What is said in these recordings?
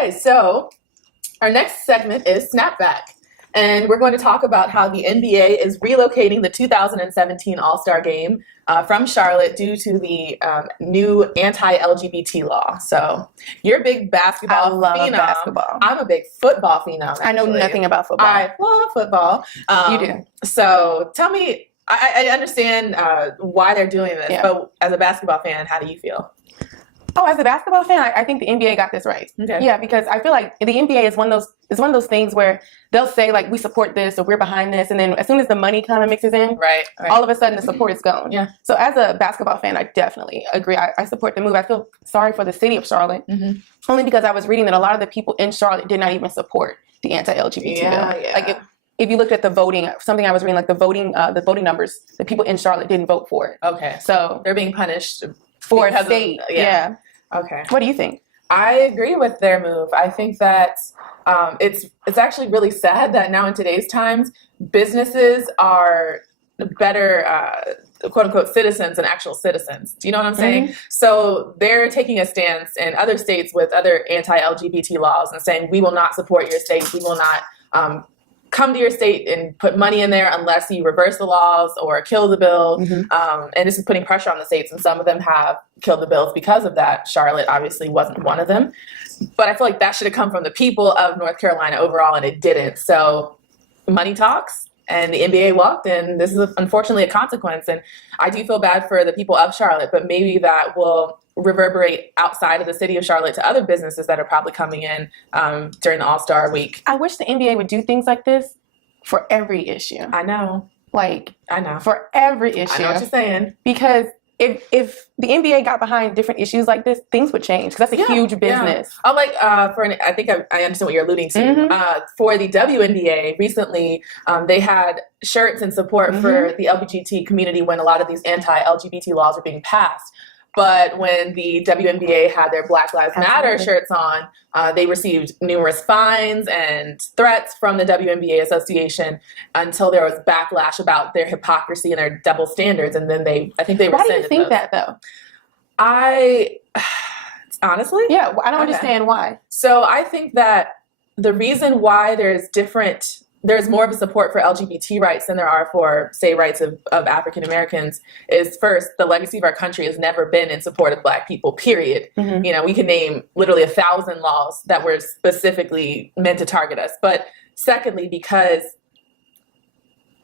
Okay, so our next segment is Snapback. And we're going to talk about how the NBA is relocating the 2017 All-Star Game from Charlotte due to the new anti-LGBT law. So you're a big basketball phenom. Basketball. I'm a big football phenom, actually. I know nothing about football. I love football. You do. So tell me, I understand why they're doing this, but as a basketball fan, how do you feel? Oh, as a basketball fan, I think the NBA got this right. Okay. Yeah, because I feel like the NBA is one of those things where they'll say like we support this or we're behind this, and then as soon as the money kind of mixes in, right, all of a sudden the support is gone. Yeah. So as a basketball fan, I definitely agree. I support the move. I feel sorry for the city of Charlotte, only because I was reading that a lot of the people in Charlotte did not even support the anti-LGBT bill. Yeah. Like if you looked at the voting, something I was reading, like the voting numbers, the people in Charlotte didn't vote for it. Okay. So they're being punished for a state. Yeah. Okay. What do you think? I agree with their move. I think that it's actually really sad that now in today's times, businesses are better, quote unquote, citizens than actual citizens. Do you know what I'm saying? So they're taking a stance in other states with other anti-LGBT laws and saying, we will not support your state. We will not come to your state and put money in there unless you reverse the laws or kill the bill. And this is putting pressure on the states, and some of them have killed the bills because of that. Charlotte obviously wasn't one of them. But I feel like that should have come from the people of North Carolina overall, and it didn't. So money talks, and the NBA walked, and this is unfortunately a consequence. And I do feel bad for the people of Charlotte, but maybe that will reverberate outside of the city of Charlotte to other businesses that are probably coming in during the All-Star week. I wish the NBA would do things like this for every issue. I know. I know. For every issue. I know what you're saying. Because if the NBA got behind different issues like this, things would change. Because that's a huge business. Oh, like I think I understand what you're alluding to. For the WNBA recently, they had shirts in support for the LGBT community when a lot of these anti-LGBT laws were being passed. But when the WNBA had their Black Lives Matter shirts on, they received numerous fines and threats from the WNBA Association until there was backlash about their hypocrisy and their double standards. And then I think they rescinded those. Why do you think that, though? Honestly? Yeah, I don't understand why. So I think that the reason why there's more of a support for LGBT rights than there are for, say, rights of African Americans is, first, the legacy of our country has never been in support of Black people, period. You know, we can name literally 1,000 laws that were specifically meant to target us. But secondly, because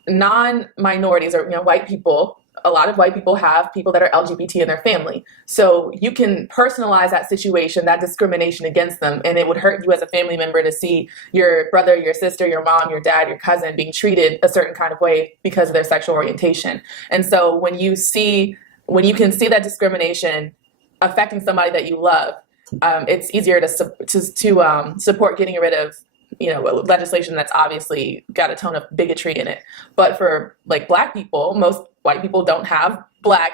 non-minorities or white people, a lot of white people have people that are LGBT in their family. So you can personalize that situation, that discrimination against them, and it would hurt you as a family member to see your brother, your sister, your mom, your dad, your cousin being treated a certain kind of way because of their sexual orientation. And so when you can see that discrimination affecting somebody that you love, it's easier to support getting rid of legislation that's obviously got a tone of bigotry in it. But for like Black people, most white people don't have Black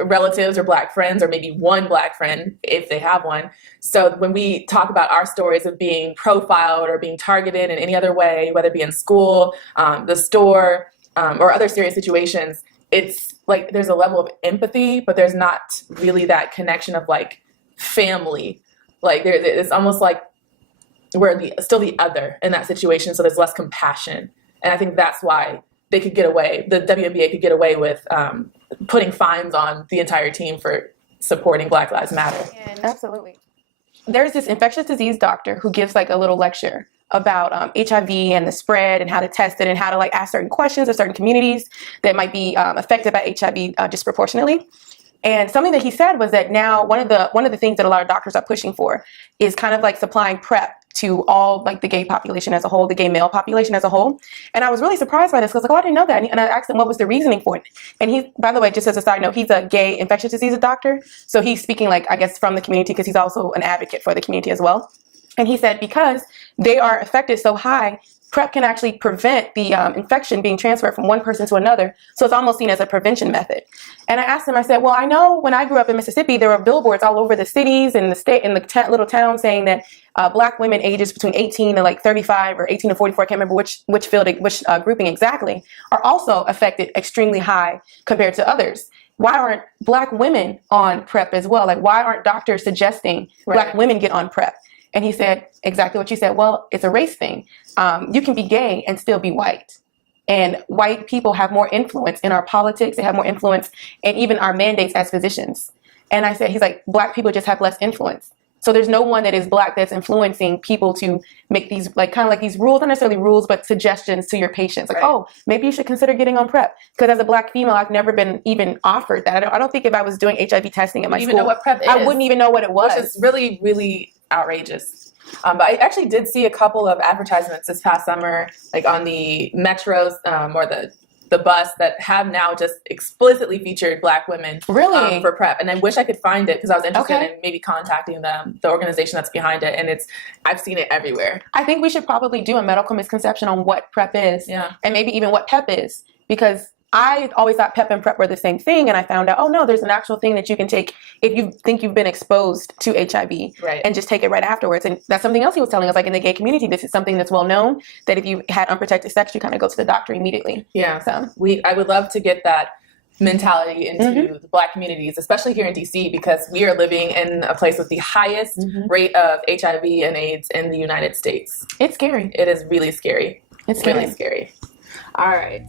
relatives or Black friends, or maybe one Black friend if they have one. So when we talk about our stories of being profiled or being targeted in any other way, whether it be in school, the store, or other serious situations, it's like there's a level of empathy, but there's not really that connection of like family. Like it's almost like we're still the other in that situation, so there's less compassion. And I think that's why they could get away, the WNBA could get away with putting fines on the entire team for supporting Black Lives Matter. Absolutely. There's this infectious disease doctor who gives like a little lecture about HIV and the spread and how to test it and how to like ask certain questions of certain communities that might be affected by HIV disproportionately. And something that he said was that now one of the things that a lot of doctors are pushing for is kind of like supplying PrEP to all like the gay population as a whole, the gay male population as a whole. And I was really surprised by this because I didn't know that. And I asked him what was the reasoning for it. And he, by the way, just as a side note, he's a gay infectious disease doctor. So he's speaking like, I guess, from the community because he's also an advocate for the community as well. And he said because they are affected so high, PrEP can actually prevent the infection being transferred from one person to another. So it's almost seen as a prevention method. And I asked him, I said, well, I know when I grew up in Mississippi, there were billboards all over the cities and the state and the little towns saying that Black women ages between 18 to like 35 or 18 to 44, I can't remember which grouping exactly, are also affected extremely high compared to others. Why aren't Black women on PrEP as well? Like, why aren't doctors suggesting Black women get on PrEP? And he said exactly what you said. Well, it's a race thing. You can be gay and still be white. And white people have more influence in our politics. They have more influence in even our mandates as physicians. And I said, he's like, Black people just have less influence. So there's no one that is Black that's influencing people to make these, like, kind of like these rules, not necessarily rules, but suggestions to your patients. Like, oh, maybe you should consider getting on PrEP. Because as a Black female, I've never been even offered that. I don't think if I was doing HIV testing at my school, know what PrEP is. I wouldn't even know what it was. Which is really, really outrageous. But I actually did see a couple of advertisements this past summer, like on the metros or the bus, that have now just explicitly featured Black women for PrEP. And I wish I could find it because I was interested in maybe contacting them, the organization that's behind it. And I've seen it everywhere. I think we should probably do a medical misconception on what PrEP is, and maybe even what PEP is, because I always thought PEP and PrEP were the same thing, and I found out, oh no, there's an actual thing that you can take if you think you've been exposed to HIV, and just take it right afterwards. And that's something else he was telling us, like in the gay community, this is something that's well known, that if you had unprotected sex, you kind of go to the doctor immediately. Yeah, so I would love to get that mentality into the Black communities, especially here in DC, because we are living in a place with the highest rate of HIV and AIDS in the United States. It's scary. It is really scary. It's really scary. All right.